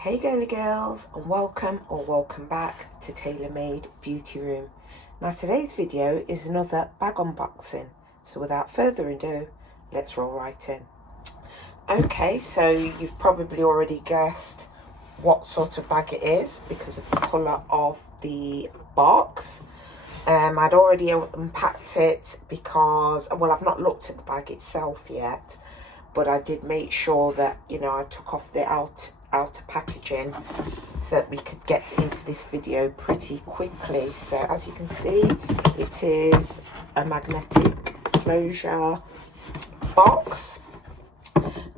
Hey girly girls, and welcome back to Tailor Made Beauty Room. Now today's video is another bag unboxing, so without further ado, let's roll right in. Okay, so you've probably already guessed what sort of bag it is because of the colour of the box. I'd already unpacked it because, well, I've not looked at the bag itself yet, but I did make sure that, I took off the outer packaging so that we could get into this video pretty quickly. So as you can see, it is a magnetic closure box,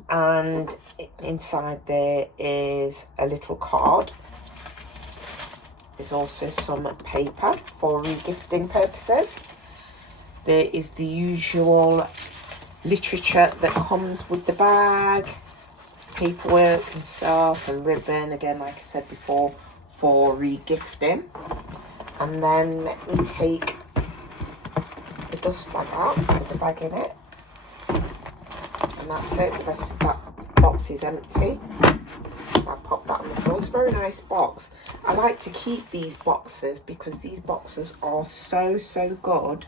and inside there is a little card. There's also some paper for regifting purposes. There is the usual literature that comes with the bag, paperwork and stuff, and ribbon, again, like I said before, for regifting. And then let me take the dust bag out with the bag in it, and that's it. The rest of that box is empty. So I'll pop that on the floor. It's a very nice box. I like to keep these boxes because these boxes are so good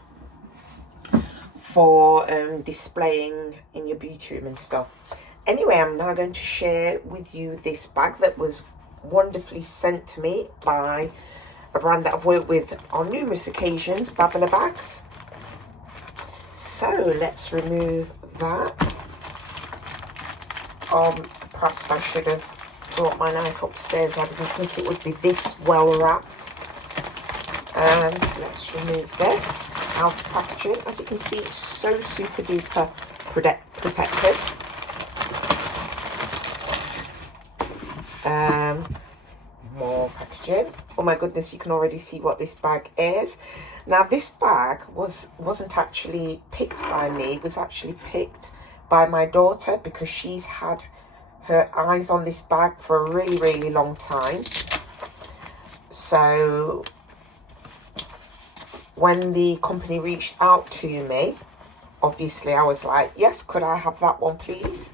for displaying in your beauty room and stuff. Anyway, I'm now going to share with you this bag that was wonderfully sent to me by a brand that I've worked with on numerous occasions, Babalabags. So let's remove that. Perhaps I should have brought my knife upstairs. I didn't think it would be this well wrapped. So let's remove this out of packaging. As you can see, it's so super duper protected. More packaging. Oh my goodness, you can already see what this bag is. Now this bag wasn't actually picked by me. It was actually picked by my daughter because she's had her eyes on this bag for a really long time. So when the company reached out to me, obviously I was like, yes, could I have that one please?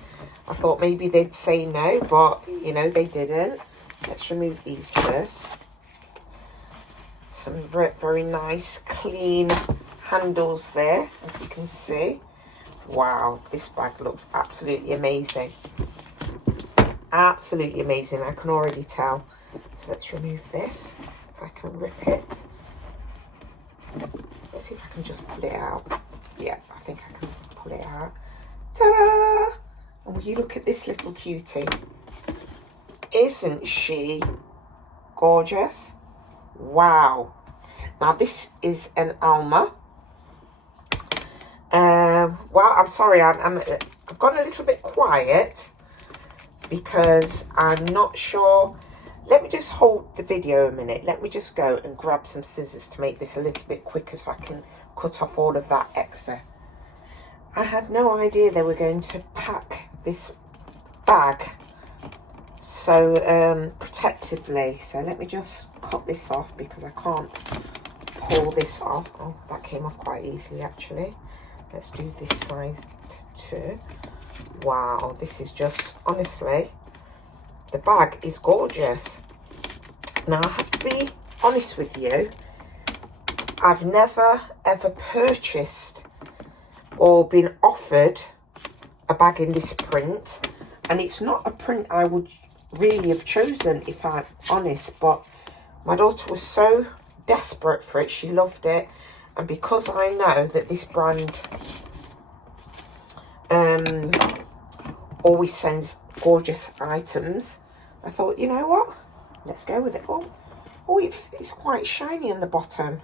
I thought maybe they'd say no, but they didn't. Let's remove these first. Some very nice clean handles there, as you can see. Wow, this bag looks absolutely amazing. Absolutely amazing, I can already tell. So let's remove this, if I can rip it. Let's see if I can just pull it out. Yeah, I think I can pull it out. Ta-da! And will you look at this little cutie? Isn't she gorgeous? Wow. Now this is an Alma. Well, I'm sorry, I've gone a little bit quiet because I'm not sure. Let me just hold the video a minute. Let me just go and grab some scissors to make this a little bit quicker so I can cut off all of that excess. I had no idea they were going to pack this bag so protectively. So let me just cut this off because I can't pull this off. Oh, that came off quite easily actually. Let's do this size too. Wow, this is just, honestly, the bag is gorgeous. Now I have to be honest with you, I've never ever purchased or been offered a bag in this print, and it's not a print I would really have chosen if I'm honest, but my daughter was so desperate for it, she loved it, and because I know that this brand always sends gorgeous items, I thought, you know what, let's go with it. Oh, it's quite shiny on the bottom.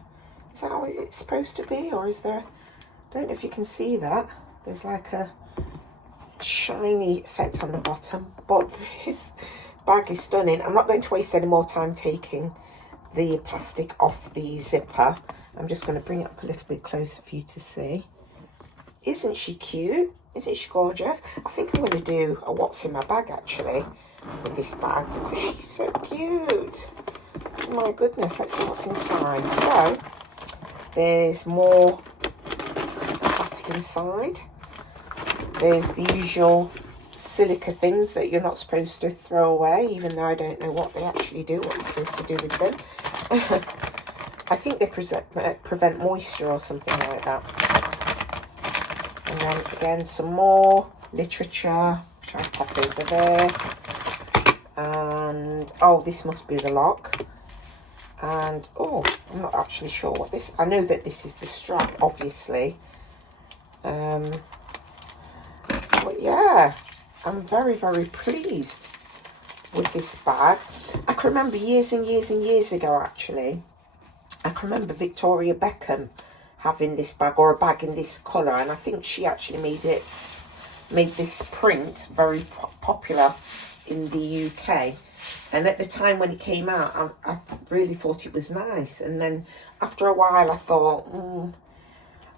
Is that how it's supposed to be, or is there, I don't know if you can see that, there's like a shiny effect on the bottom, but this bag is stunning. I'm not going to waste any more time taking the plastic off the zipper. I'm just going to bring it up a little bit closer for you to see. Isn't she cute? Isn't she gorgeous? I think I'm going to do a what's in my bag actually with this bag because she's so cute. Oh my goodness, let's see what's inside. So there's more plastic inside. There's the usual silica things that you're not supposed to throw away, even though I don't know what they actually do, what you're supposed to do with them. I think they prevent moisture or something like that. And then again, some more literature, which I'll pop over there. And, oh, this must be the lock. And, oh, I'm not actually sure what this, I know that this is the strap, obviously. But yeah, I'm very, very pleased with this bag. I can remember years and years and years ago, actually, I can remember Victoria Beckham having this bag, or a bag in this colour, and I think she actually made this print very popular in the UK. And at the time when it came out, I really thought it was nice. And then after a while, I thought,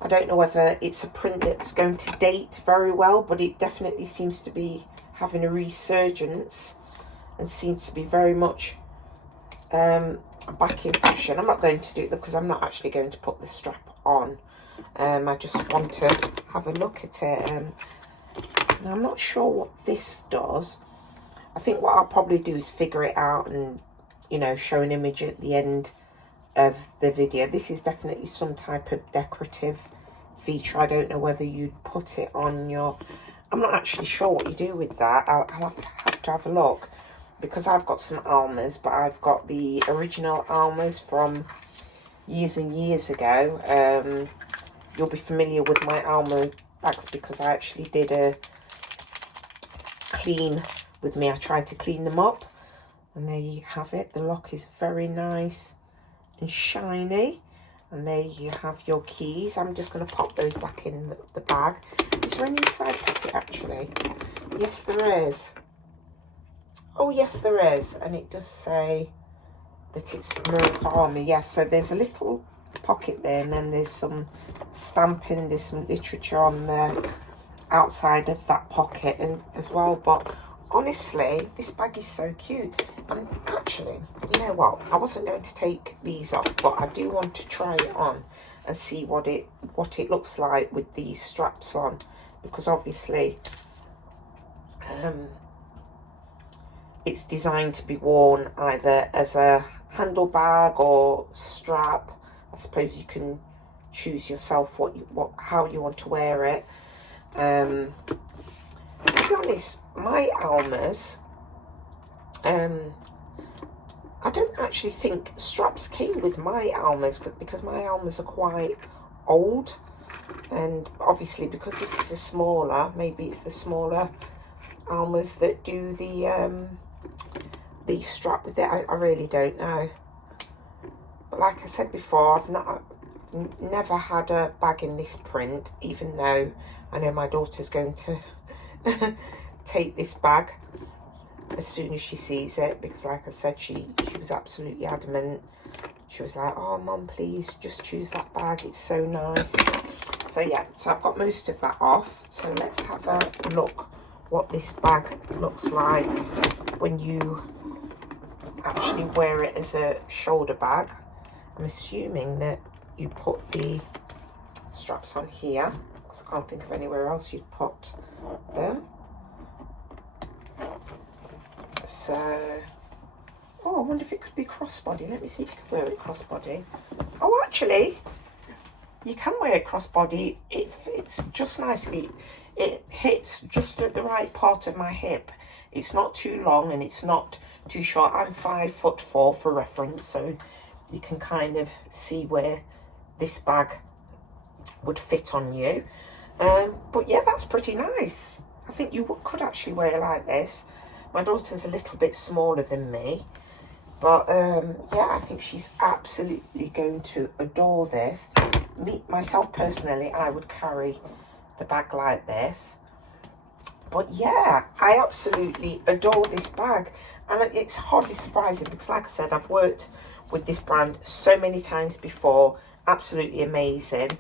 I don't know whether it's a print that's going to date very well, but it definitely seems to be having a resurgence and seems to be very much back in fashion. I'm not going to do it because I'm not actually going to put the strap on. I just want to have a look at it. And I'm not sure what this does. I think what I'll probably do is figure it out and, you know, show an image at the end of the video. This is definitely some type of decorative feature. I don't know whether you'd put it on your... I'm not actually sure what you do with that. I'll have to have a look, because I've got some Almas, but I've got the original Almas from years and years ago. You'll be familiar with my Alma bags because I actually did a clean with me. I tried to clean them up, and there you have it. The lock is very nice and shiny, and there you have your keys. I'm just going to pop those back in the bag. Is there any inside pocket actually? Yes, there is. Oh yes, there is, and it does say that it's American Army. Yes, so there's a little pocket there, and then there's some stamping, there's some literature on the outside of that pocket and as well. But honestly, this bag is so cute. And actually, you know what, I wasn't going to take these off, but I do want to try it on and see what it looks like with these straps on, because obviously it's designed to be worn either as a handbag or strap. I suppose you can choose yourself how you want to wear it. To be honest, my Almas, I don't actually think straps came with my Almas, because my Almas are quite old, and obviously because this is a smaller, maybe it's the smaller Almas that do the strap with it. I really don't know. But like I said before, I've never had a bag in this print, even though I know my daughter's going to take this bag as soon as she sees it, because like I said, she was absolutely adamant. She was like, oh Mum, please just choose that bag, it's so nice. So yeah, so I've got most of that off. So let's have a look what this bag looks like when you actually wear it as a shoulder bag. I'm assuming that you put the straps on here, because I can't think of anywhere else you'd put them. So, oh, I wonder if it could be crossbody. Let me see if you can wear it crossbody. Oh, actually, you can wear it crossbody. It fits just nicely. It hits just at the right part of my hip. It's not too long and it's not too short. I'm 5'4" for reference, so you can kind of see where this bag would fit on you. But yeah, that's pretty nice. I think you could actually wear it like this. My daughter's a little bit smaller than me, but yeah, I think she's absolutely going to adore this. Myself personally, I would carry the bag like this. But yeah, I absolutely adore this bag, and it's hardly surprising because, like I said, I've worked with this brand so many times before. Absolutely amazing.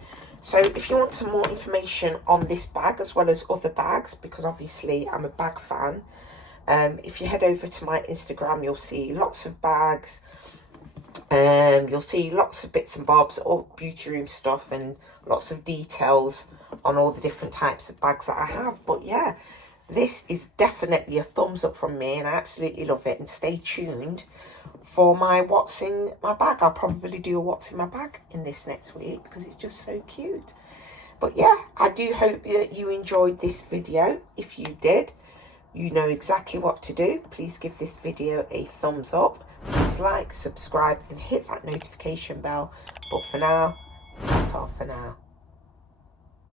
So if you want some more information on this bag as well as other bags, because obviously I'm a bag fan, if you head over to my Instagram, you'll see lots of bags. You'll see lots of bits and bobs, all beauty room stuff, and lots of details on all the different types of bags that I have. But yeah, this is definitely a thumbs up from me, and I absolutely love it. And stay tuned for my what's in my bag. I'll probably do a what's in my bag in this next week because it's just so cute. But yeah, I do hope that you enjoyed this video. If you did, you know exactly what to do. Please give this video a thumbs up. Please like, subscribe and hit that notification bell. But for now, ta-ta for now.